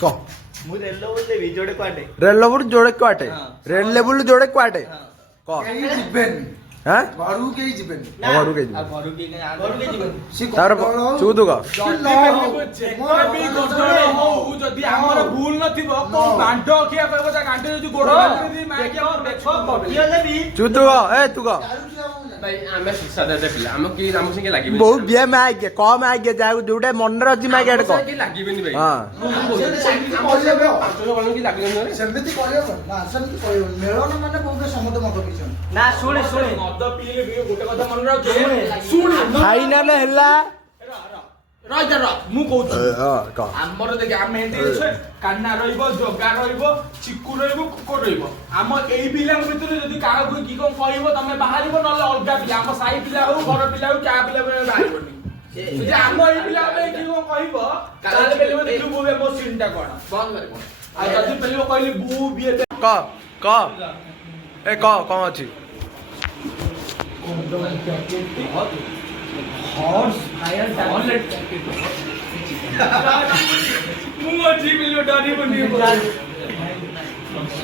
कह ମୁଁ ରେଲ ଲେବୁଲ ଦେବି ଯୋଡ଼େ କୁଆଡ଼େ रेड लेवल जोड़े क्वाटे रेड लेवल जोड़े क्वाटे कह କେହି ଯିବେନି हैं ଘରକୁ କେହି ଯିବେନି घरु के ଆଉ ଘରୁ କିଏ ଯିବନି ସେ तार କଦଳ ହଉ, चूदु का ଯଦି ଆମର ଭୁଲ ନଥିବ କୋଉ ଗାଣ୍ଡ ଖିଆ କହିବ ତା ଗାଣ୍ଡ ଯଦି ଗୋଡ चूदु का ए तू का भाई आमे सादा पिला हम की हम संगे लागि बहुत बिया में आगे कम आगे जा जोड़े मन रजी में गेट को की लागिबेनी भाई हां କହିହେବ। पांच जण की लागिबेनी ସେମିତି କହିହବ ନା ସେମିତି କହିହବନି ମେଳନ ମାନେ ବହୁତ ସମସ୍ତେ ମଦ ପିଇଛନ୍ତି ନା ଶୁଣେ ଶୁଣେ ମଦ ପିଇଲେ ବି ଗୋଟେ କଥା ମନେ ରଖ ଶୁଣ फाइनल हैला ରହିଥା ମୁଁ କହୁଛି हां का ଆମର ଦେଖ ଆମେ ଏଠି କାନ୍ନା ରହିବ ଜଗା ରହିବ ଚିକୁ ରହିବ କୁକୁର ରହିବ ଆମ ଏଇ ପିଲାଙ୍କ ଭିତରେ ଯଦି କାହାକୁ କି କଣ କହିବ ତମେ ବାହାରିବ ନହେଲେ ଅଲଗା ପିଲା ଆମ ସାହି ପିଲା ହଉ ଘର ପିଲା ହଉ କାହା ପିଲା ବାହାରିବନି ଯଦି ଆମ ଏଇ ପିଲା କି କଣ କହିବ ତାହେଲେ ପେଲିବ ଦେଖିବୁ ମୁଁ ମୋ ସିନଟା କଣ ବନ୍ଦ କରି କଣ ଆଉ ଯଦି ପେଲିବ କହିଲି ବୁ ବି ଏତେ क ए क कौन अछि हॉर्स फायर टैबलेट ମୁଁ ଅଛି ପେଲିବ ଡରିବନି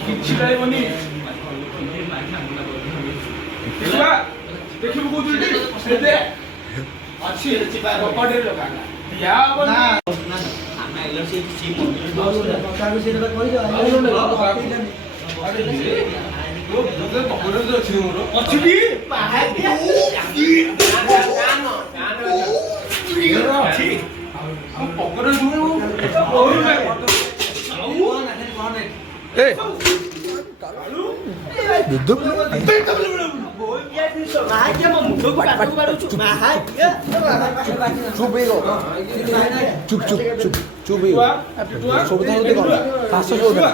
କିଛି ଡରିବନି ଦେଖିବୁ କହୁଥିଲି ସେତେ ଅଛି ପକଡରେ ଲଗା ଦିଆ ହବନି ଆମେ ଏଲ ସି ସି ପକାକୁ ସେଟା କହିଦବା ଅଛି କି ए दुदु चुप ही गो चुप चुप चुप चुप ही गो सब तो देखो फास्ट हो गया